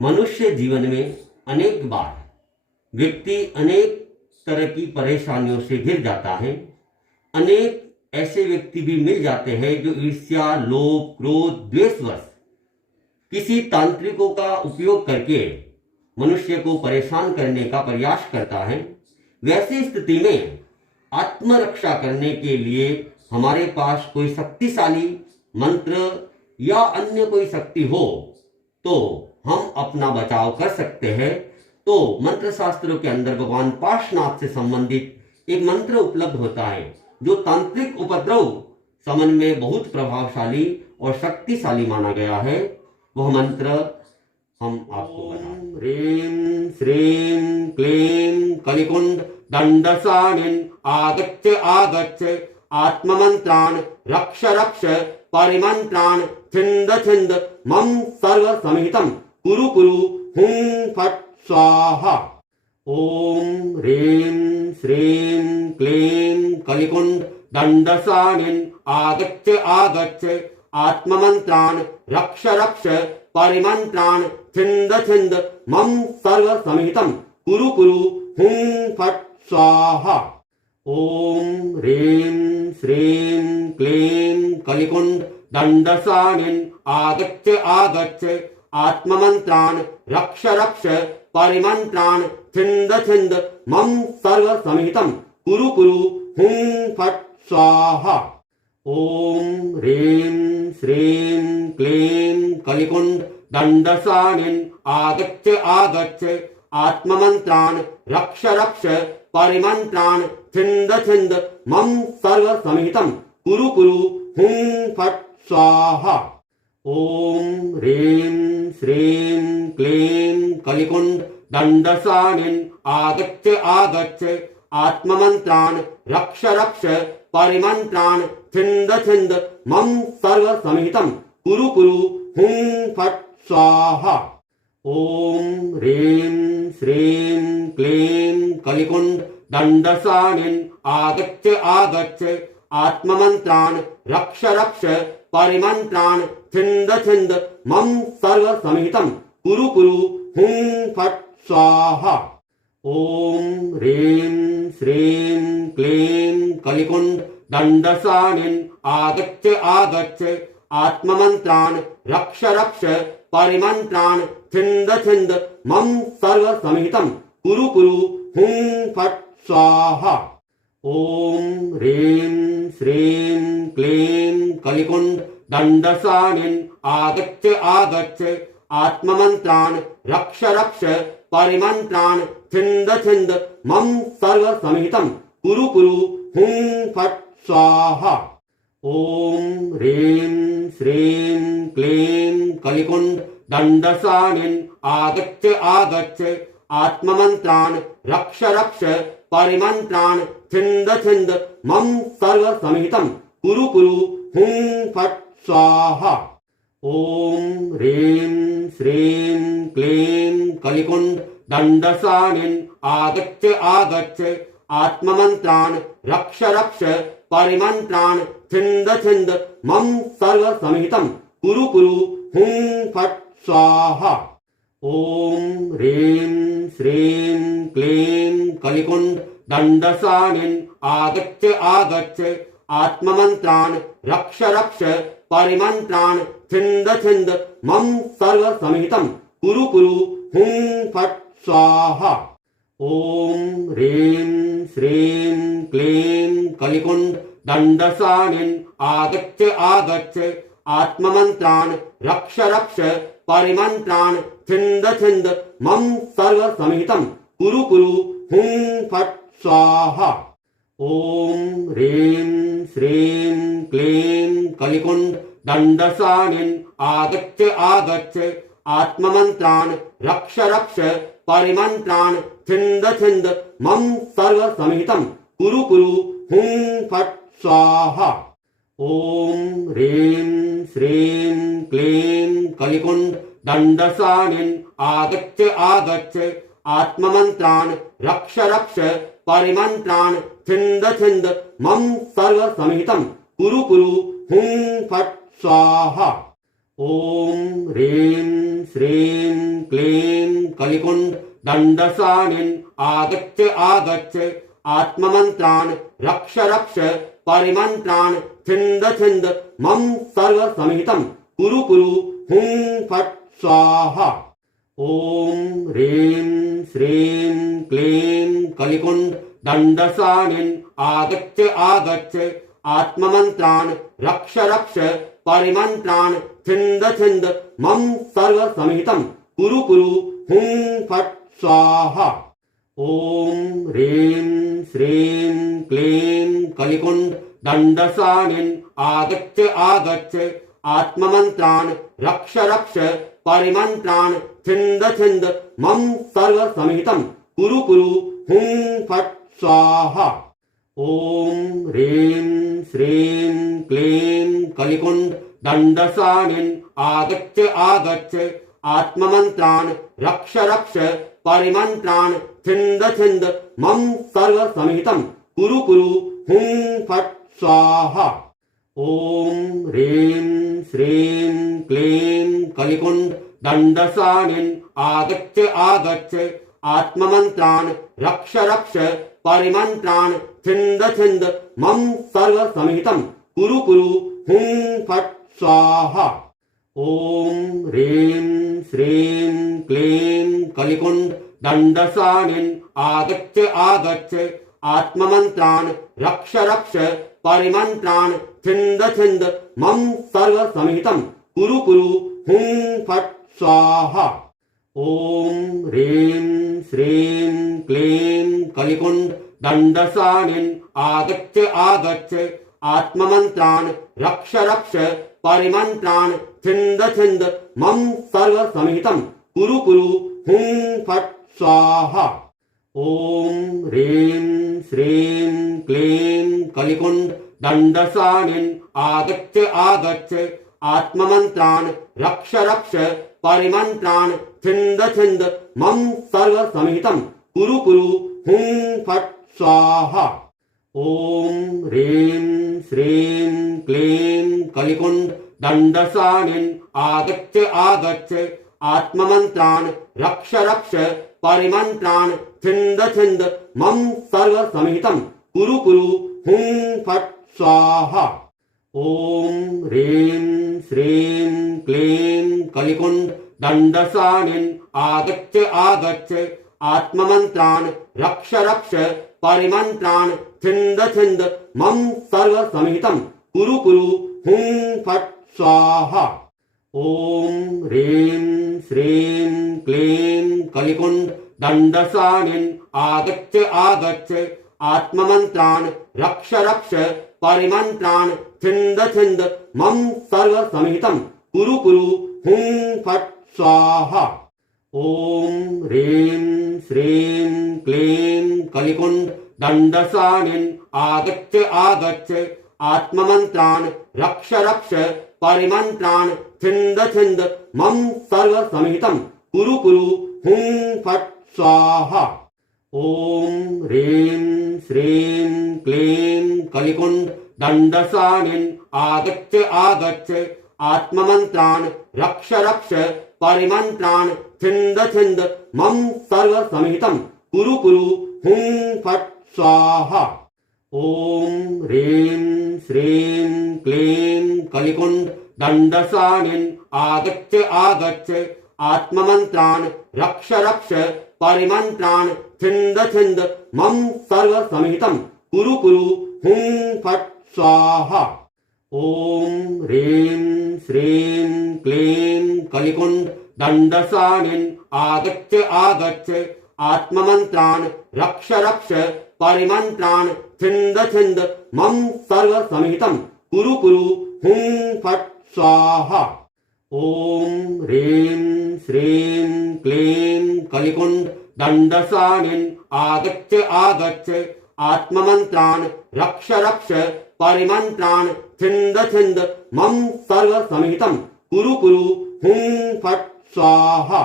मनुष्य जीवन में अनेक बार व्यक्ति अनेक तरह की परेशानियों से घिर जाता है। अनेक ऐसे व्यक्ति भी मिल जाते हैं जो ईर्ष्या, लोभ, क्रोध, द्वेषवश किसी तांत्रिकों का उपयोग करके मनुष्य को परेशान करने का प्रयास करता है। वैसी स्थिति में आत्मरक्षा करने के लिए हमारे पास कोई शक्तिशाली मंत्र या अन्य कोई शक्ति हो तो हम अपना बचाव कर सकते हैं। तो मंत्र शास्त्रों के अंदर भगवान पार्श्वनाथ से संबंधित एक मंत्र उपलब्ध होता है जो तांत्रिक उपद्रव समन में बहुत प्रभावशाली और शक्तिशाली माना गया है। वह मंत्र हम आपको बताएं। ह्रीं श्रीं क्लीं कलिकुंड दंडसानिन् आगच्छ आगच्छ आत्ममंत्रान् रक्ष रक्ष परिमंत्रान् छिंद छिंद मम सर्व समिहितं कुरु कुरु हुं फट् स्वाहा। ओम ह्रीं श्रीं क्लीं कलिकुंड दंडसानिन् आगच्छ आगच्छ आत्ममंत्रान् रक्ष रक्ष परिमंत्रान् छिंद छिंद मम सर्व समिहितं कुरु कुरु हुं फट् स्वाहा। ओम ह्रीं श्रीं क्लीं कलिकुंड दंडसानिन् आगच्छ आगच्छ आत्ममंत्रान् रक्ष रक्ष परिमंत्रान् छिंद छिंद मम सर्व समिहितं कुरु कुरु हुं फट् स्वाहा। ओम ह्रीं श्रीं क्लीं कलिकुंड दंडसानिन् आगच्छ आगच्छ आत्ममंत्रान् रक्ष रक्ष परिमंत्रान् छिंद छिंद मम सर्व समिहितं कुरु कुरु हुं फट् स्वाहा। ओम ह्रीं श्रीं क्लीं कलिकुंड दंडसानिन् आगच्छ आगच्छ आत्ममंत्रान् रक्ष रक्ष परिमंत्रान् छिंद छिंद मम सर्व समिहितं कुरु कुरु हुं फट् स्वाहा। ओम ह्रीं श्रीं क्लीं कलिकुंड दंडसानिन् आगच्छ आगच्छ आत्ममंत्रान् रक्ष रक्ष परिमंत्रान् छिंद छिंद मम सर्व समिहितं कुरु कुरु हुं फट् स्वाहा। ओम ह्रीं श्रीं क्लीं कलिकुंड दंडसानिन् आगच्छ आगच्छ आत्ममंत्रान् रक्ष रक्ष परिमंत्रान् छिंद छिंद मम सर्व समिहितं कुरु कुरु हुं फट् स्वाहा। ओम ह्रीं श्रीं क्लीं कलिकुंड दंडसानिन् आगच्छ आगच्छ आत्ममंत्रान् रक्ष रक्ष परिमंत्रान् छिंद छिंद मम सर्व समिहितं कुरु कुरु हुं फट् स्वाहा। ओम ह्रीं श्रीं क्लीं कलिकुंड दंडसानिन् आगच्छ आगच्छ आत्ममंत्रान् रक्ष रक्ष परिमंत्रान् छिंद छिंद मम सर्व समिहितं कुरु कुरु हुं फट् स्वाहा। ओम ह्रीं श्रीं क्लीं कलिकुंड दंडसानिन् आगच्छ आगच्छ आत्ममंत्रान् रक्ष रक्ष परिमंत्रान् छिंद छिंद मम सर्व समिहितं कुरु कुरु हुं फट् स्वाहा। ओम ह्रीं श्रीं क्लीं कलिकुंड दंडसानिन् आगच्छ आगच्छ आत्ममंत्रान् रक्ष रक्ष परिमंत्रान् छिंद छिंद मम सर्व समिहितं कुरु कुरु हुं फट् स्वाहा। ओम ह्रीं श्रीं क्लीं कलिकुंड दंडसानिन् आगच्छ आगच्छ आत्ममंत्रान् रक्ष रक्ष परिमंत्रान् छिंद छिंद मम सर्व समिहितं कुरु कुरु हुं फट् स्वाहा। ओम ह्रीं श्रीं क्लीं कलिकुंड दंडसानिन् आगच्छ आगच्छ आत्ममंत्रान् रक्ष रक्ष परिमंत्रान् छिंद छिंद मम सर्व समिहितं कुरु कुरु हुं फट् स्वाहा। ओम ह्रीं श्रीं क्लीं कलिकुंड दंडसानिन् आगच्छ आगच्छ आत्ममंत्रान् रक्ष रक्ष परिमंत्रान् छिंद छिंद मम सर्व समिहितं कुरु कुरु हुं फट् स्वाहा। ओम ह्रीं श्रीं क्लीं कलिकुंड दंडसानिन् आगच्छ आगच्छ आत्ममन्त्रान् रक्ष रक्ष परिमन्त्रान् छिन्द छिन्द मम सर्वसमिहितं कुरु कुरु हुं फट् स्वाहा। ओम ह्रीं श्रीं क्लीं कलिकुंड दंडसानिन् आगच्छ आगच्छ आत्ममन्त्रान् रक्ष रक्ष परिमन्त्रान् छिन्द छिन्द मम सर्वसमिहितं कुरु कुरु हुं फट् स्वाहा। ओम ह्रीं श्रीं क्लीं कलिकुंड दंडसानिन् आगच्छ आगच्छ आत्ममन्त्रान् रक्ष रक्ष परिमन्त्रान् छिन्द छिन्द मम सर्वसमिहितं कुरु कुरु हुं फट् स्वाहा। ओम ह्रीं श्रीं क्लीं कलिकुंड दंडसानिन् आगच्छ आगच्छ आत्ममन्त्रान् रक्ष रक्ष परिमन्त्रान् छिन्द छिन्द मम सर्वसमिहितं कुरु कुरु हुं फट् स्वाहा। ओम ह्रीं श्रीं क्लीं कलिकुंड दंडसानिन् आगच्छ आगच्छ आत्ममन्त्रान् रक्ष रक्ष परिमन्त्रान् छिन्द छिन्द मम सर्वसमिहितं कुरु कुरु हुं फट् स्वाहा। ओम ह्रीं श्रीं क्लीं कलिकुंड दंडसानिन् आगच्छ आगच्छ आत्ममन्त्रान् रक्ष रक्ष परिमन्त्रान् छिन्द छिन्द मम सर्वसमिहितं कुरु कुरु हुं फट् स्वाहा। ओम ह्रीं श्रीं क्लीं कलिकुंड दंडसानिन् आगच्छ आगच्छ आत्ममन्त्रान् रक्ष रक्ष परिमन्त्रान् छिन्द छिन्द मम सर्वसमिहितं कुरु कुरु हुं फट् स्वाहा। ओम ह्रीं श्रीं क्लीं कलिकुंड दंडसानिन् आगच्छ आगच्छ आत्ममन्त्रान् रक्ष रक्ष परिमन्त्रान् छिन्द छिन्द मम सर्वसमिहितं कुरु कुरु हुं फट् स्वाहा। ओम ह्रीं श्रीं क्लीं कलिकुंड दंडसानिन् आगच्छ आगच्छ आत्ममन्त्रान् रक्ष रक्ष परिमन्त्रान् छिन्द छिन्द मम सर्वसमिहितं कुरु कुरु हुं फट् स्वाहा। ओम ह्रीं श्रीं क्लीं कलिकुंड दंडसानिन् आगच्छ आगच्छ आत्ममन्त्रान् रक्ष रक्ष परिमन्त्रान् छिन्द छिन्द मम सर्वसमिहितं कुरु कुरु हुं फट् स्वाहा। ओम ह्रीं श्रीं क्लीं कलिकुंड दंडसानिन् आगच्छ आगच्छ आत्ममन्त्रान् रक्ष रक्ष परिमन्त्रान् छिन्द छिन्द मम सर्वसमिहितं कुरु कुरु हुं फट् स्वाहा। ओम ह्रीं श्रीं क्लीं कलिकुंड दंडसानिन् आगच्छ आगच्छ आत्ममन्त्रान् रक्ष रक्ष परिमन्त्रान् छिन्द छिन्द मम सर्वसमिहितं कुरु कुरु हुं फट् स्वाहा। ओम ह्रीं श्रीं क्लीं कलिकुंड दंडसानिन् आगच्छ आगच्छ आत्ममन्त्रान् रक्ष रक्ष परिमन्त्रान् छिन्द छिन्द मम सर्वसमिहितं कुरु कुरु हुं फट् स्वाहा। ओम ह्रीं श्रीं क्लीं कलिकुंड दंडसानिन् आगच्छ आगच्छ आत्ममन्त्रान् रक्ष रक्ष परिमन्त्रान् छिन्द छिन्द मम सर्वसमिहितं कुरु कुरु हुं फट् स्वाहा। ओम ह्रीं श्रीं क्लीं कलिकुंड दंडसानिन् आगच्छ आगच्छ आत्ममन्त्रान् रक्ष रक्ष परिमन्त्रान् छिन्द छिन्द मम सर्वसमिहितं कुरु कुरु हुं फट् स्वाहा। ओम ह्रीं श्रीं क्लीं कलिकुंड दंडसानिन् आगच्छ आगच्छ आत्ममन्त्रान् रक्ष रक्ष परिमन्त्रान् छिन्द छिन्द मम सर्वसमिहितं कुरु कुरु हुं फट् स्वाहा।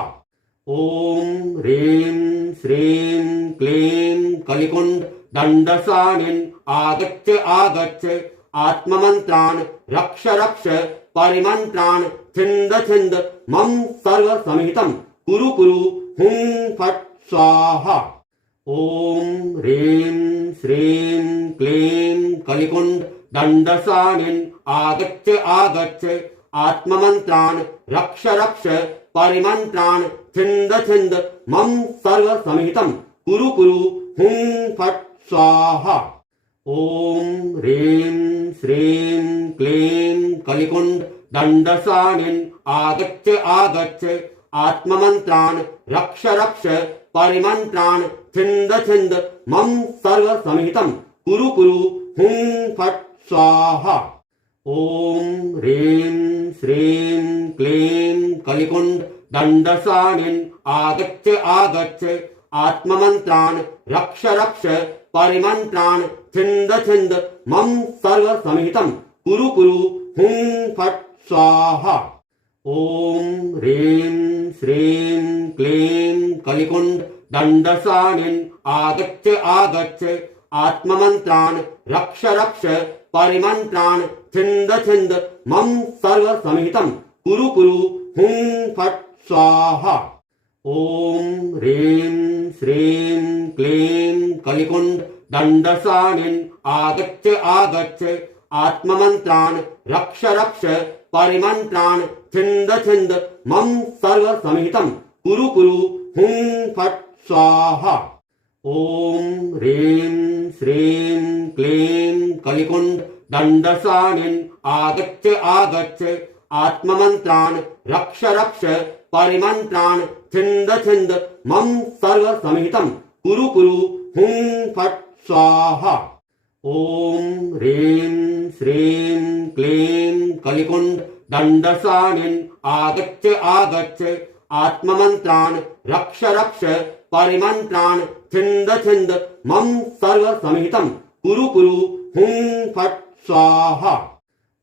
ओम ह्रीं श्रीं क्लीं कलिकुंड दंडसानिन् आगच्छ आगच्छ आत्ममन्त्रान् रक्ष रक्ष परिमन्त्रान् छिन्द छिन्द मम सर्वसमिहितं कुरु कुरु हुं फट् स्वाहा। ॐ ह्रीं श्रीं क्लीं कलिकुण्ड दण्डसानिन् आगच्छ आगच्छ आत्ममन्त्रान् रक्ष रक्ष परिमन्त्रान् छिन्द छिन्द मम सर्वसमिहितं कुरु कुरु हुं फट् स्वाहा। ॐ ह्रीं श्रीं क्लीं कलिकुण्ड दण्डसानिन् आगच्छ आगच्छ आत्ममन्त्रान् रक्ष रक्ष परिमन्त्रान् छिन्द छिन्द मम सर्वसमिहितं कुरु कुरु हुं फट् स्वाहा। ॐ ह्रीं श्रीं क्लीं कलिकुण्ड दण्डसानिन् आगच्छ आगच्छ आत्ममन्त्रान् रक्ष रक्ष परिमन्त्रान् छिन्द छिन्द मम सर्वसमिहितं कुरु कुरु हुं फट् स्वाहा। ॐ ह्रीं श्रीं क्लीं कलिकुण्ड दण्डसानिन् आगच्छ आगच्छ आत्ममन्त्रान् रक्ष रक्ष परिमन्त्रान् छिन्द छिन्द मम सर्वसमिहितं कुरु कुरु हुं फट् स्वाहा। ॐ ह्रीं श्रीं क्लीं कलिकुण्ड दण्डसानिन् आगच्छ आगच्छ आत्ममन्त्रान् रक्ष रक्ष परिमन्त्रान् छिन्द छिन्द मम सर्वसमिहितं कुरु कुरु हुं फट् स्वाहा। ॐ ह्रीं श्रीं क्लीं कलिकुण्ड दण्डसानिन् आगच्छ आगच्छ आत्ममन्त्रान् रक्ष रक्ष परिमन्त्रान् छिन्द छिन्द मम सर्वसमिहितं कुरु कुरु हुं फट् स्वाहा। ॐ ह्रीं श्रीं क्लीं कलिकुण्ड दण्डसानिन् आगच्छ आगच्छ आत्ममन्त्रान् रक्ष रक्ष परिमन्त्रान् छिन्द छिन्द मम सर्वसमिहितं कुरु कुरु हुं फट् स्वाहा।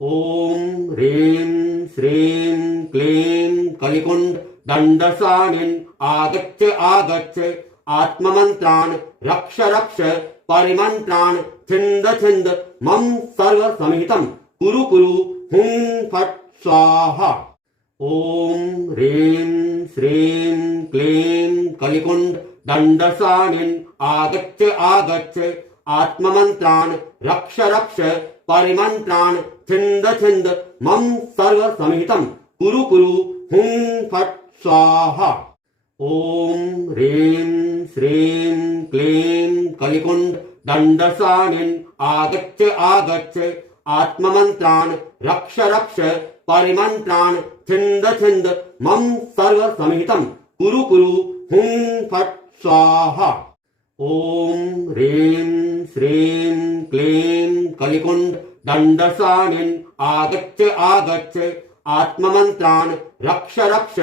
ॐ ह्रीं श्रीं क्लीं कलिकुण्ड दण्डसानिन् आगच्छ आगच्छ आत्ममन्त्रान् रक्ष रक्ष परिमन्त्रान् छिन्द छिन्द मम सर्वसमिहितं कुरु कुरु हुं फट् स्वाहा। ॐ ह्रीं श्रीं क्लीं कलिकुण्ड दण्डसानिन् आगच्छ आगच्छ आत्ममन्त्रान् रक्ष रक्ष परिमन्त्रान् छिन्द छिन्द मम सर्वसमिहितं कुरु कुरु हुं फट् स्वाहा। ॐ ह्रीं श्रीं क्लीं कलिकुण्ड दण्डसानिन् आगच्छ आगच्छ आत्ममन्त्रान् रक्ष रक्ष परिमन्त्रान् छिन्द छिन्द मम सर्वसमिहितं कुरु कुरु हुं फट् स्वाहा। ॐ ह्रीं श्रीं क्लीं कलिकुण्ड दण्डसानिन् आगच्छ आगच्छ आत्ममन्त्रान् रक्ष रक्ष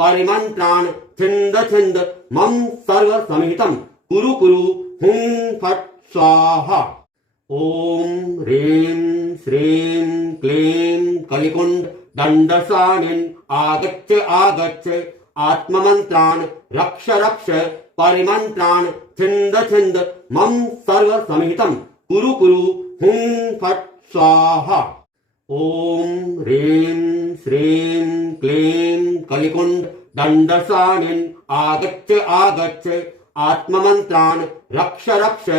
परिमन्त्रान् छिन्द छिन्द मम सर्वसमिहितं कुरु कुरु हुं फट् स्वाहा। ॐ ह्रीं श्रीं क्लीं कलिकुण्ड दण्डसानिन् आगच्छ आगच्छ आत्ममन्त्रान् रक्ष रक्ष परिमन्त्रान् छिन्द छिन्द मम सर्वसमिहितं कुरु कुरु हुं फट् स्वाहा। ॐ ह्रीं श्रीं क्लीं कलिकुण्ड दण्डसानिन् आगच्छ आगच्छ आत्ममन्त्रान् रक्ष रक्ष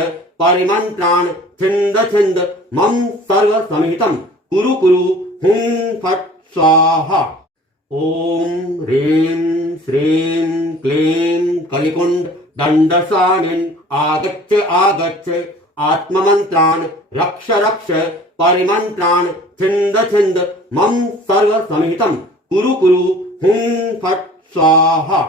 परिमन्त्रान् छिन्द छिन्द मम सर्वसमिहितं कुरु कुरु हुं फट् स्वाहा। ॐ ह्रीं श्रीं क्लीं कलिकुण्ड दण्डसानिन् आगच्छ आगच्छ आत्ममन्त्रान् रक्ष रक्ष परिमन्त्रान् छिन्द छिन्द मम सर्वसमिहितं कुरु कुरु हुं फट् स्वाहा।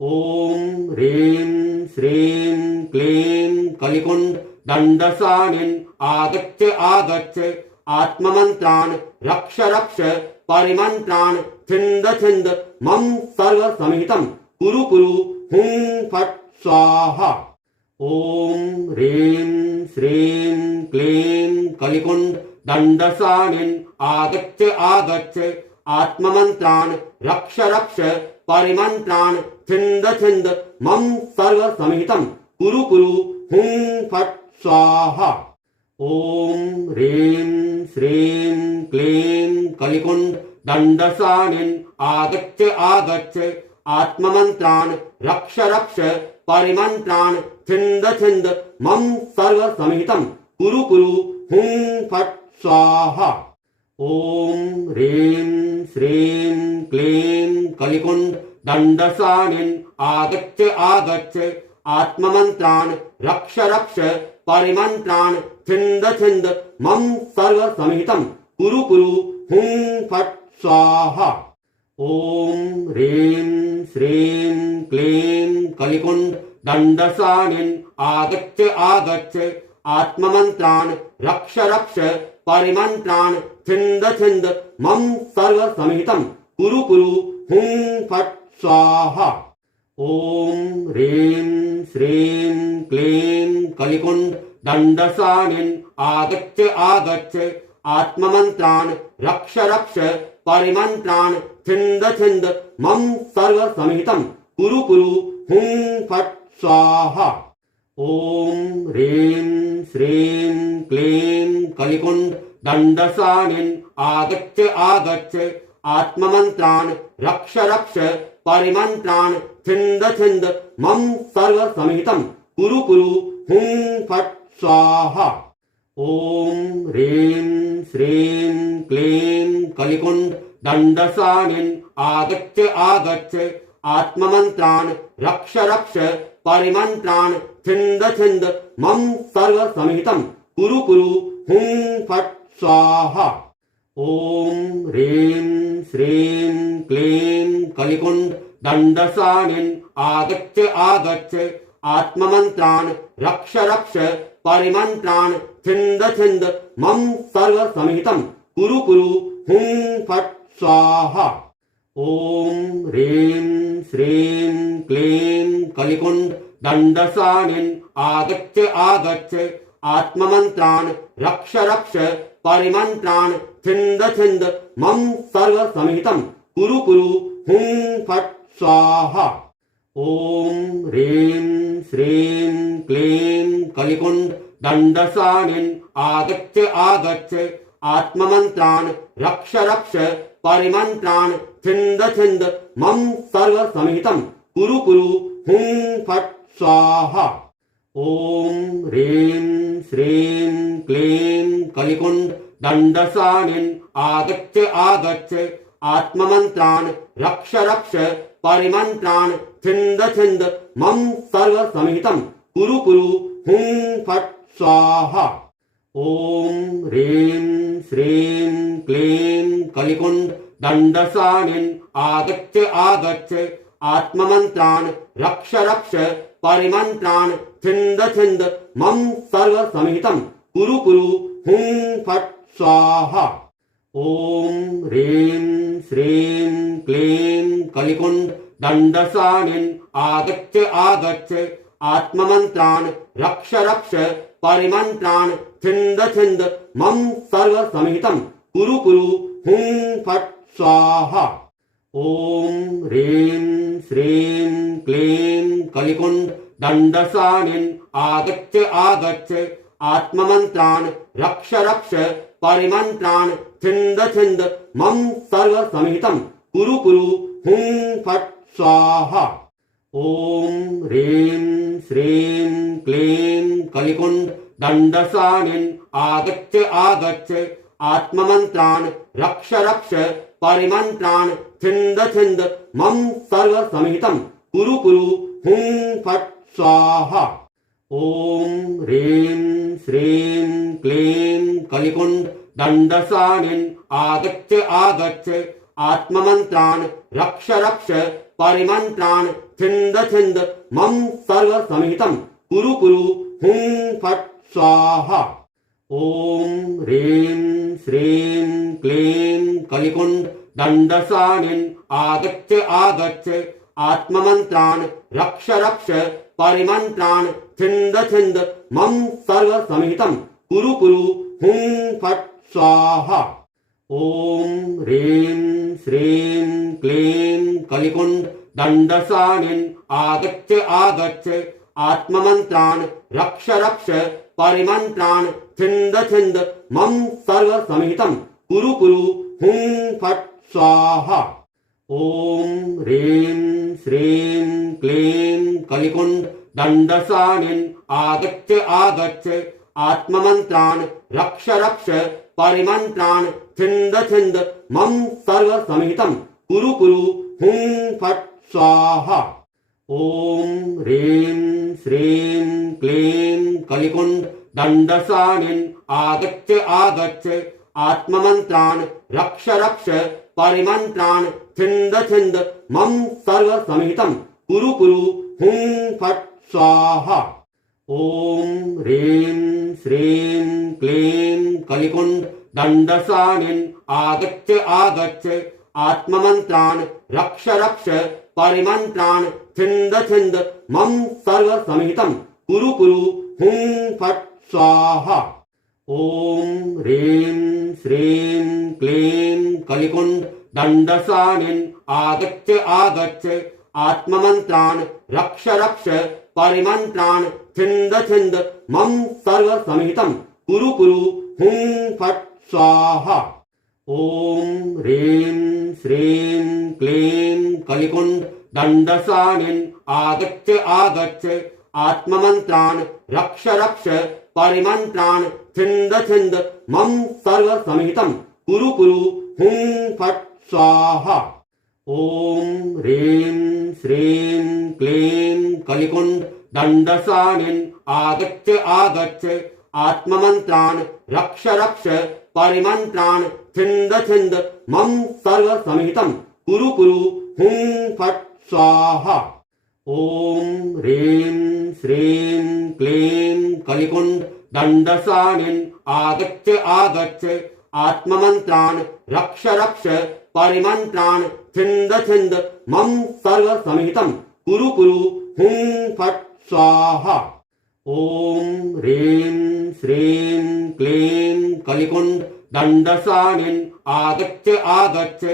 ॐ ह्रीं श्रीं क्लीं कलिकुण्ड दण्डसानिन् आगच्छ आगच्छ आत्ममन्त्रान् रक्ष रक्ष परिमन्त्रान् छिन्द छिन्द मम सर्वसमिहितं कुरु कुरु हुं फट् स्वाहा। ॐ ह्रीं श्रीं क्लीं कलिकुण्ड दण्डसानिन् आगच्छ आगच्छ आत्ममन्त्रान् रक्ष रक्ष परिमन्त्रान् छिन्द छिन्द मम सर्वसमिहितं कुरु कुरु हुं फट् स्वाहा। ॐ ह्रीं श्रीं क्लीं कलिकुण्ड दण्डसानिन् आगच्छ आगच्छ आत्ममन्त्रान् रक्ष रक्ष परिमन्त्रान् छिन्द छिन्द मम सर्वसमिहितं कुरु कुरु हुं फट् स्वाहा। ॐ ह्रीं श्रीं क्लीं कलिकुण्ड दण्डसानिन् आगच्छ आगच्छ आत्ममन्त्रान् रक्ष रक्ष परिमन्त्रान् छिन्द छिन्द मम सर्वसमिहितं कुरु कुरु हुं फट् स्वाहा। ॐ ह्रीं श्रीं क्लीं कलिकुण्ड दण्डसानिन् आगच्छ आगच्छ आत्ममन्त्रान् रक्ष रक्ष परिमन्त्रान् छिन्द छिन्द मम सर्वसमिहितं कुरु कुरु हुं फट् स्वाहा। ॐ ह्रीं श्रीं क्लीं कलिकुण्ड दण्डसानिन् आगच्छ आगच्छ आत्ममन्त्रान् रक्ष रक्ष परिमन्त्रान् छिन्द छिन्द मम सर्वसमिहितं कुरु कुरु हुं फट् स्वाहा। ॐ ह्रीं श्रीं क्लीं कलिकुण्ड दण्डसानिन् आगच्छ आगच्छ आत्ममन्त्रान् रक्ष रक्ष परिमन्त्रान् छिन्द छिन्द मम सर्वसमिहितं कुरु कुरु हुं फट् स्वाहा। ॐ ह्रीं श्रीं क्लीं कलिकुण्ड दण्डसानिन् आगच्छ आगच्छ आत्ममन्त्रान् रक्ष रक्ष परिमन्त्रान् छिन्द छिन्द मम सर्वसमिहितं कुरु कुरु हुं फट् स्वाहा। ॐ ह्रीं श्रीं क्लीं कलिकुण्ड दण्डसानिन् आगच्छ आगच्छ आत्ममन्त्रान् रक्ष रक्ष परिमन्त्रान् छिन्द छिन्द मम सर्वसमिहितं कुरु कुरु हुं फट् स्वाहा। ॐ ह्रीं श्रीं क्लीं कलिकुण्ड दण्डसानिन् आगच्छ आगच्छ आत्ममन्त्रान् रक्ष रक्ष परिमन्त्रान् छिन्द छिन्द मम सर्वसमिहितं कुरु कुरु हुं फट् स्वाहा। ॐ ह्रीं श्रीं क्लीं कलिकुण्ड दण्डसानिन् आगच्छ आगच्छ आत्ममन्त्रान् रक्ष रक्ष परिमन्त्रान् छिन्द छिन्द मम सर्वसमिहितं कुरु कुरु हुं फट् स्वाहा। ॐ ह्रीं श्रीं क्लीं कलिकुण्ड दण्डसानिन् आगच्छ आगच्छ आत्ममन्त्रान् रक्ष रक्ष परिमन्त्रान् छिन्द छिन्द मम सर्वसमिहितं कुरु कुरु हुं फट् स्वाहा। ॐ ह्रीं श्रीं क्लीं कलिकुण्ड दण्डसानिन् आगच्छ आगच्छ आत्ममन्त्रान् रक्ष रक्ष परिमन्त्रान् छिन्द छिन्द मम सर्वसमिहितं कुरु कुरु हुं फट् स्वाहा। ॐ ह्रीं श्रीं क्लीं कलिकुण्ड दण्डसानिन् आगच्छ आगच्छ आत्ममन्त्रान् रक्ष रक्ष परिमन्त्रान् छिन्द छिन्द मम सर्वसमिहितं कुरु कुरु हुं फट् स्वाहा। ॐ ह्रीं श्रीं क्लीं कलिकुण्ड दण्डसानिन् आगच्छ आगच्छ आत्ममन्त्रान् रक्ष रक्ष परिमन्त्रान् छिन्द छिन्द मम सर्वसमिहितं कुरु कुरु हुं फट् स्वाहा। ॐ ह्रीं श्रीं क्लीं कलिकुण्ड दण्डसानिन् आगच्छ आगच्छ आत्ममन्त्रान् रक्ष रक्ष परिमन्त्रान् छिन्द छिन्द मम सर्वसमिहितं कुरु कुरु हुं फट् स्वाहा। ॐ ह्रीं श्रीं क्लीं कलिकुण्ड दण्डसानिन् आगच्छ आगच्छ आत्ममन्त्रान् रक्ष रक्ष परिमन्त्रान् छिन्द छिन्द मम सर्वसमिहितं कुरु कुरु हुं फट् स्वाहा। ॐ ह्रीं श्रीं क्लीं कलिकुण्ड दण्डसानिन् आगच्छ आगच्छ आत्ममन्त्रान् रक्ष रक्ष परिमन्त्रान् छिन्द छिन्द मम सर्वसमिहितं कुरु कुरु हुं फट् स्वाहा। ॐ ह्रीं श्रीं क्लीं कलिकुण्ड दण्डसानिन् आगच्छ आगच्छ आत्ममन्त्रान् रक्ष रक्ष परिमन्त्रान् छिन्द छिन्द मम सर्वसमिहितं कुरु कुरु हुं फट् स्वाहा। ॐ ह्रीं श्रीं क्लीं कलिकुण्ड दण्डसानिन् आगच्छ आगच्छ आत्ममन्त्रान् रक्ष रक्ष परिमन्त्रान् छिन्द छिन्द मम सर्वसमिहितं कुरु कुरु हुं फट् स्वाहा। ॐ ह्रीं श्रीं क्लीं कलिकुण्ड दण्डसानिन् आगच्छ आगच्छ आत्ममन्त्रान् रक्ष रक्ष परिमन्त्रान् छिन्द छिन्द मम सर्वसमिहितं कुरु कुरु हुं फट् स्वाहा। ॐ ह्रीं श्रीं क्लीं कलिकुण्ड दण्डसानिन् आगच्छ आगच्छ आत्ममन्त्रान् रक्ष रक्ष परिमन्त्रान् छिन्द छिन्द मम सर्वसमिहितं कुरु कुरु हुं फट् स्वाहा। ॐ ह्रीं श्रीं क्लीं कलिकुण्ड दण्डसानिन् आगच्छ आगच्छ आत्ममन्त्रान् रक्ष रक्ष परिमन्त्रान् छिन्द छिन्द मम सर्वसमिहितं कुरु कुरु हुं फट् स्वाहा। ॐ ह्रीं श्रीं क्लीं कलिकुण्ड दण्डसानिन् आगच्छ आगच्छ आत्ममन्त्रान् रक्ष रक्ष परिमन्त्रान् छिन्द छिन्द मम सर्वसमिहितं कुरु कुरु हुं फट् स्वाहा। ॐ ह्रीं श्रीं क्लीं कलिकुण्ड दण्डसानिन् आगच्छ आगच्छ आत्ममन्त्रान् रक्ष रक्ष परिमन्त्रान् छिन्द छिन्द मम सर्वसमिहितं कुरु कुरु हुं फट् स्वाहा। ॐ ह्रीं श्रीं क्लीं कलिकुण्ड दण्डसानिन् आगच्छ आगच्छ आत्ममन्त्रान् रक्ष रक्ष परिमन्त्रान् छिन्द छिन्द मम सर्वसमिहितं कुरु कुरु हुं फट् स्वाहा। ॐ ह्रीं श्रीं क्लीं कलिकुण्ड दण्डसानिन् आगच्छ आगच्छ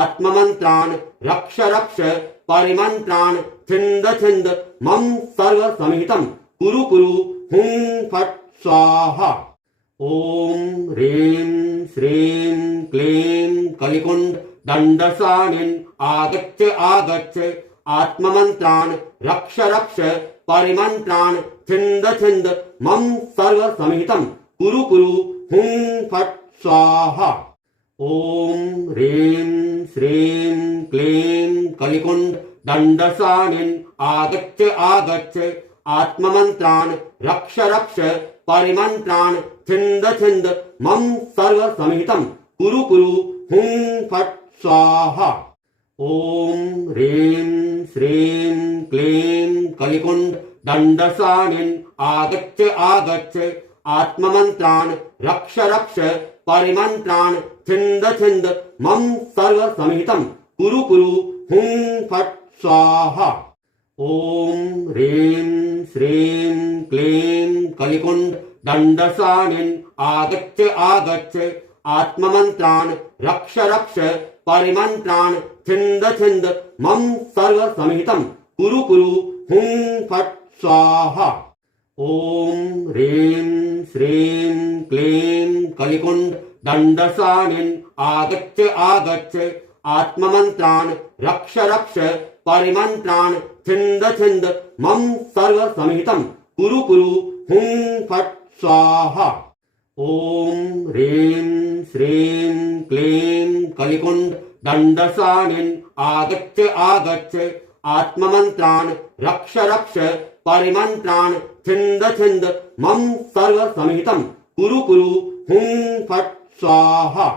आत्ममन्त्रान् रक्ष रक्ष परिमन्त्रान् छिन्द छिन्द मम सर्वसमिहितं कुरु कुरु हुं फट् स्वाहा। ॐ ह्रीं श्रीं क्लीं कलिकुण्ड दण्डसानिन् आगच्छ आगच्छ आत्ममन्त्रान् रक्ष रक्ष परिमन्त्रान् छिन्द छिन्द मम सर्वसमिहितं कुरु कुरु हुं फट् स्वाहा। ॐ ह्रीं श्रीं क्लीं कलिकुण्ड दण्डसानिन् आगच्छ आगच्छ आत्ममन्त्रान् रक्ष रक्ष परिमन्त्रान् छिन्द छिन्द मम सर्वसमिहितं कुरु कुरु हुं फट् स्वाहा। ॐ ह्रीं श्रीं क्लीं कलिकुण्ड दण्डसानिन् आगच्छ आगच्छ आत्ममन्त्रान् रक्ष रक्ष परिमन्त्रान् छिन्द छिन्द मम सर्वसमिहितं कुरु कुरु हुं फट् स्वाहा। ॐ ह्रीं श्रीं क्लीं कलिकुण्ड दण्डसानिन् आगच्छ आगच्छ आत्ममन्त्रान् रक्ष रक्ष परिमन्त्रान् छिन्द छिन्द मम सर्वसमिहितं कुरु कुरु हुं फट् स्वाहा। ॐ ह्रीं श्रीं क्लीं कलिकुण्ड दण्डसानिन् आगच्छ आगच्छ आत्ममन्त्रान् रक्ष रक्ष परिमन्त्रान् छिन्द छिन्द मम सर्वसमिहितं कुरु कुरु हुं फट् स्वाहा। ॐ ह्रीं श्रीं क्लीं कलिकुण्ड दण्डसानिन् आगच्छ आगच्छ आत्ममन्त्रान् रक्ष रक्ष परिमन्त्रान् छिन्द छिन्द मम सर्वसमिहितं कुरु कुरु हुं फट् स्वाहा।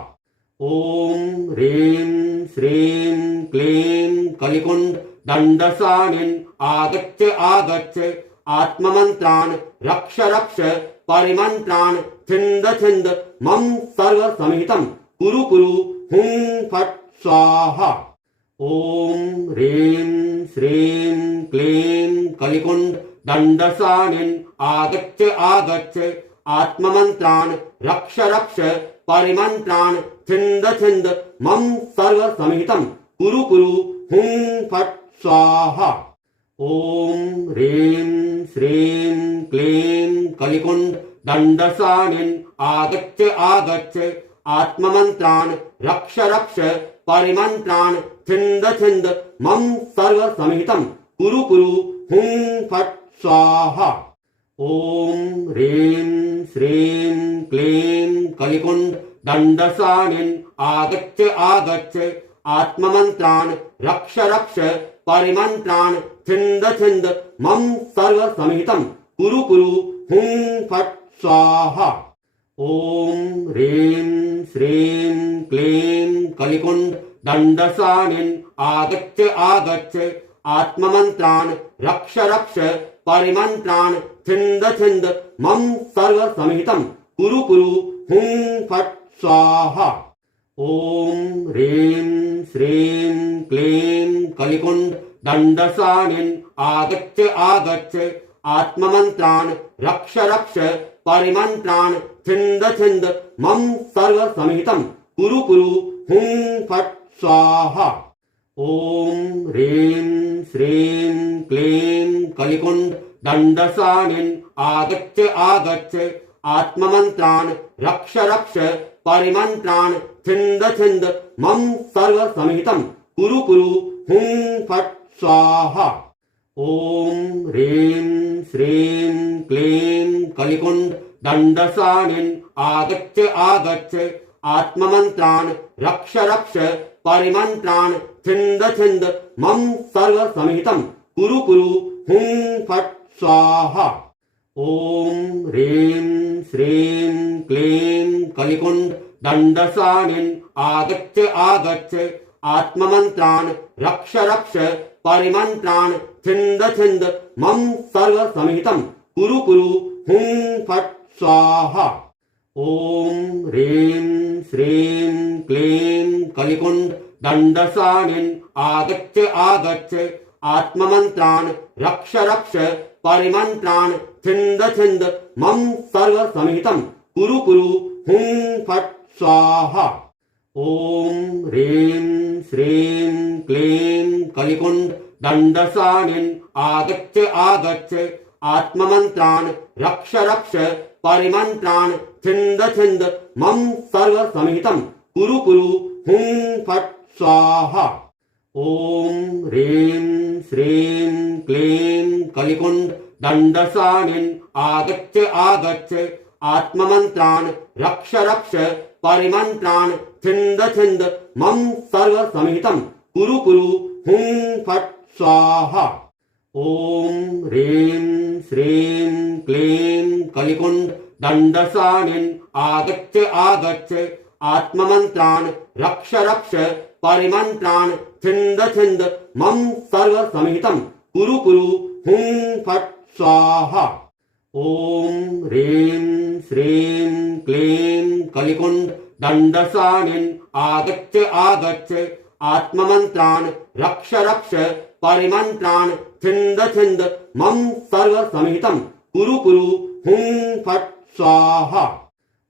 ॐ ह्रीं श्रीं क्लीं कलिकुण्ड दण्डसानिन् आगच्छ आगच्छ आत्ममन्त्रान् रक्ष रक्ष परिमन्त्रान् छिन्द छिन्द मम सर्वसमिहितं कुरु कुरु हुं फट् स्वाहा। ॐ ह्रीं श्रीं क्लीं कलिकुण्ड दण्डसानिन् आगच्छ आगच्छ आत्ममन्त्रान् रक्ष रक्ष परिमन्त्रान् छिन्द छिन्द मम सर्वसमिहितं कुरु कुरु हुं फट् स्वाहा। ॐ ह्रीं श्रीं क्लीं कलिकुण्ड दण्डसानिन् आगच्छ आगच्छ आत्ममन्त्रान् रक्ष रक्ष परिमन्त्रान् छिन्द छिन्द मम सर्वसमिहितं कुरु कुरु हुं फट् स्वाहा। ॐ ह्रीं श्रीं क्लीं कलिकुण्ड दण्डसानिन् आगच्छ आगच्छ आत्ममन्त्रान् रक्ष रक्ष परिमन्त्रान् छिन्द छिन्द मम सर्वसमिहितं कुरु कुरु हुं फट् स्वाहा। ॐ ह्रीं श्रीं क्लीं कलिकुण्ड दण्डसानिन् आगच्छ आगच्छ आत्ममन्त्रान् रक्ष रक्ष परिमन्त्रान् छिन्द छिन्द मम सर्वसमिहितं कुरु कुरु हुं फट् स्वाहा। ॐ ह्रीं श्रीं क्लीं कलिकुण्ड दण्डसानिन् आगच्छ आगच्छ आत्ममन्त्रान् रक्ष रक्ष परिमन्त्रान् छिन्द छिन्द मम सर्वसमिहितं कुरु कुरु हुं फट् स्वाहा। ॐ ह्रीं श्रीं क्लीं कलिकुण्ड दण्डसानिन् आगच्छ आगच्छ आत्ममन्त्रान् रक्ष रक्ष परिमन्त्रान् छिन्द छिन्द मम सर्वसमिहितं कुरु कुरु हुं फट् स्वाहा। ॐ ह्रीं श्रीं क्लीं कलिकुण्ड दण्डसानिन् आगच्छ आगच्छ आत्ममन्त्रान् रक्ष रक्ष परिमन्त्रान् छिन्द छिन्द मम सर्वसमिहितं कुरु कुरु हुं फट् स्वाहा। ॐ ह्रीं श्रीं क्लीं कलिकुण्ड दण्डसानिन् आगच्छ आगच्छ आत्ममन्त्रान् रक्ष रक्ष परिमन्त्रान् छिन्द छिन्द मम सर्वसमिहितं कुरु कुरु हुं फट् स्वाहा। ॐ ह्रीं श्रीं क्लीं कलिकुण्ड दण्डसानिन् आगच्छ आगच्छ आत्ममन्त्रान् रक्ष रक्ष परिमन्त्रान् छिन्द छिन्द मम सर्वसमिहितं कुरु कुरु हुं फट् स्वाहा। ॐ ह्रीं श्रीं क्लीं कलिकुण्ड दण्डसानिन् आगच्छ आगच्छ आत्ममन्त्रान् रक्ष रक्ष परिमन्त्रान् छिन्द छिन्द मम सर्वसमिहितं कुरु कुरु हुं फट् स्वाहा। ॐ ह्रीं श्रीं क्लीं कलिकुण्ड दण्डसानिन् आगच्छ आगच्छ आत्ममन्त्रान् रक्ष रक्ष परिमन्त्रान् छिन्द छिन्द मम सर्वसमिहितं कुरु कुरु हुं फट् स्वाहा। ॐ ह्रीं श्रीं क्लीं कलिकुण्ड दण्डसानिन् आगच्छ आगच्छ आत्ममन्त्रान् रक्ष रक्ष परिमन्त्रान् छिन्द छिन्द मम सर्वसमिहितं कुरु कुरु हुं फट् स्वाहा। ॐ ह्रीं श्रीं क्लीं कलिकुण्ड दण्डसानिन् आगच्छ आगच्छ आत्ममन्त्रान् रक्ष रक्ष परिमन्त्रान् छिन्द छिन्द मम सर्वसमिहितं कुरु कुरु हुं फट् स्वाहा।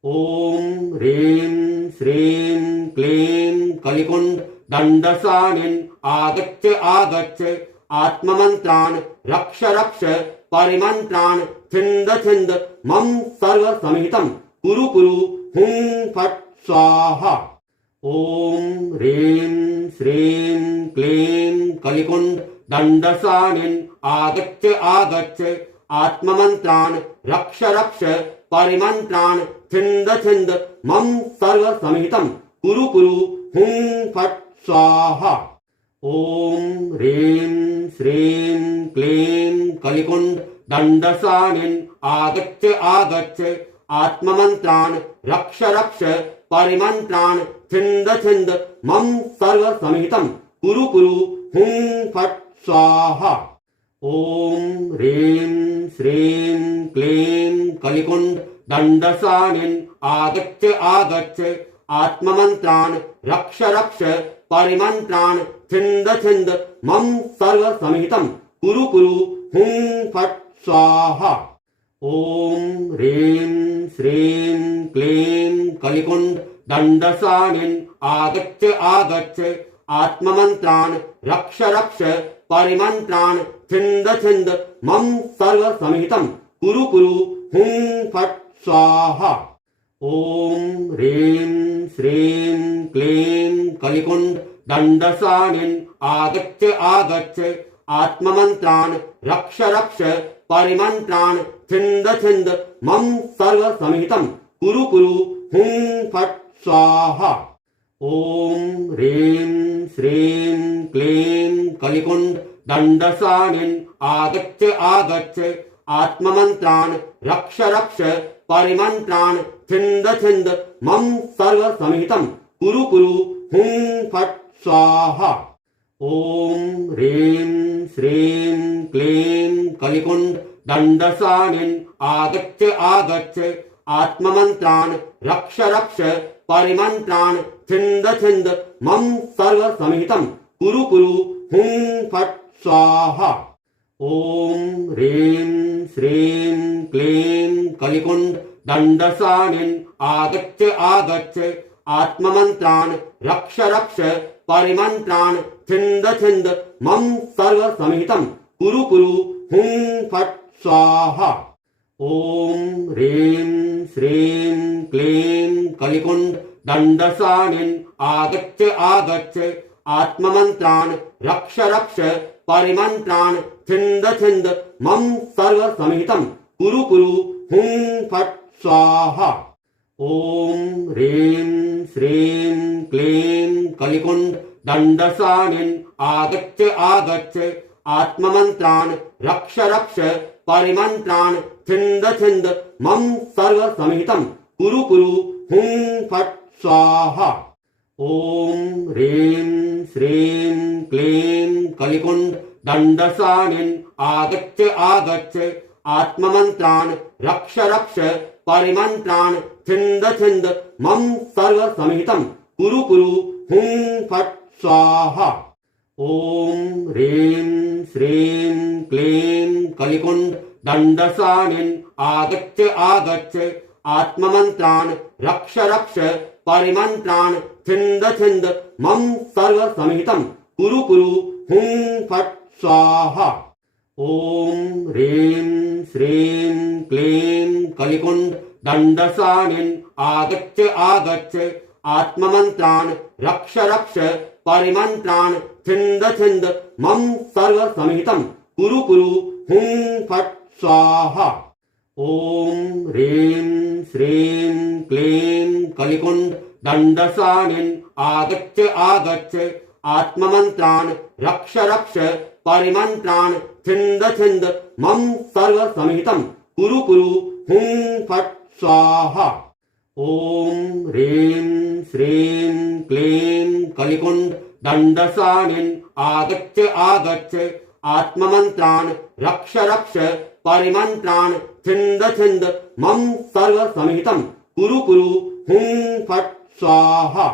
ॐ ह्रीं श्रीं क्लीं कलिकुण्ड दण्डसानिन् आगच्छ आगच्छ आत्ममन्त्रान् रक्ष रक्ष परिमन्त्रान् छिन्द छिन्द मम सर्वसमिहितं कुरु कुरु हुं फट् स्वाहा। ॐ ह्रीं श्रीं क्लीं कलिकुण्ड दण्डसानिन् आगच्छ आगच्छ आत्ममन्त्रान् रक्ष रक्ष परिमन्त्रान् छिन्द छिन्द मम सर्वसमिहितं कुरु कुरु हुं फट् स्वाहा। ॐ ह्रीं श्रीं क्लीं कलिकुण्ड दण्डसानिन् आगच्छ आगच्छ आत्ममन्त्रान् रक्ष रक्ष परिमन्त्रान् छिन्द छिन्द मम सर्वसमिहितं कुरु कुरु हुं फट् स्वाहा। ॐ ह्रीं श्रीं क्लीं कलिकुण्ड दण्डसानिन् आगच्छ आगच्छ आत्ममन्त्रान् रक्ष रक्ष परिमन्त्रान् छिन्द छिन्द मम सर्वसमिहितं कुरु कुरु हुं फट् स्वाहा। ॐ ह्रीं श्रीं क्लीं कलिकुण्ड दण्डसानिन् आगच्छ आगच्छ आत्ममन्त्रान् रक्ष रक्ष परिमन्त्रान् छिन्द छिन्द मम सर्वसमिहितं कुरु कुरु हुं फट् स्वाहा। ॐ ह्रीं श्रीं क्लीं कलिकुण्ड दण्डसानिन् आगच्छ आगच्छ आत्ममन्त्रान् रक्ष रक्ष परिमन्त्रान् छिन्द छिन्द मम सर्वसमिहितं कुरु कुरु हुं फट् स्वाहा। ॐ ह्रीं श्रीं क्लीं कलिकुण्ड दण्डसानिन् आगच्छ आगच्छ आत्ममन्त्रान् रक्ष रक्ष परिमन्त्रान् छिन्द छिन्द मम सर्वसमिहितं कुरु कुरु हुं फट् स्वाहा। ॐ ह्रीं श्रीं क्लीं कलिकुण्ड दण्डसानिन् आगच्छ आगच्छ आत्ममन्त्रान् रक्ष रक्ष परिमन्त्रान् छिन्द छिन्द मम सर्वसमिहितं कुरु कुरु हुं फट् स्वाहा। ॐ ह्रीं श्रीं क्लीं कलिकुण्ड दण्डसानिन् आगच्छ आगच्छ आत्ममन्त्रान् रक्ष रक्ष परिमन्त्रान् छिन्द छिन्द मम सर्वसमिहितं कुरु कुरु हुं फट् स्वाहा। ॐ ह्रीं श्रीं क्लीं कलिकुण्ड दण्डसानिन् आगच्छ आगच्छ आत्ममन्त्रान् रक्ष रक्ष परिमन्त्रान् छिन्द छिन्द मम सर्वसमिहितं कुरु कुरु हुं फट् स्वाहा। ॐ ह्रीं श्रीं क्लीं कलिकुण्ड दण्डसानिन् आगच्छ आगच्छ आत्ममन्त्रान् रक्ष रक्ष परिमन्त्रान् छिन्द छिन्द मम सर्वसमिहितं कुरु कुरु हुं फट् स्वाहा। ॐ ह्रीं श्रीं क्लीं कलिकुण्ड दण्डसानिन् आगच्छ आगच्छ आत्ममन्त्रान् रक्ष रक्ष परिमन्त्रान् छिन्द छिन्द मम सर्वसमिहितं कुरु कुरु हुं फट् स्वाहा। ॐ ह्रीं श्रीं क्लीं कलिकुण्ड दण्डसानिन् आगच्छ आगच्छ आत्ममन्त्रान् रक्ष रक्ष परिमन्त्रान् छिन्द छिन्द मम सर्वसमिहितं कुरु कुरु हुं फट् स्वाहा। ॐ ह्रीं श्रीं क्लीं कलिकुण्ड दण्डसानिन् आगच्छ आगच्छ आत्ममन्त्रान् रक्ष रक्ष परिमन्त्रान् छिन्द छिन्द मम सर्वसमिहितं कुरु कुरु हुं फट् स्वाहा। ॐ ह्रीं श्रीं क्लीं कलिकुण्ड दण्डसानिन् आगच्छ आगच्छ आत्ममन्त्रान् रक्ष रक्ष परिमन्त्रान् छिन्द छिन्द मम सर्वसमिहितं कुरु कुरु हुं फट् स्वाहा। ॐ ह्रीं श्रीं क्लीं कलिकुण्ड दण्डसानिन् आगच्छ आगच्छ आत्ममन्त्रान् रक्ष रक्ष परिमन्त्रान् छिन्द छिन्द मम सर्वसमिहितं कुरु कुरु हुं फट् स्वाहा।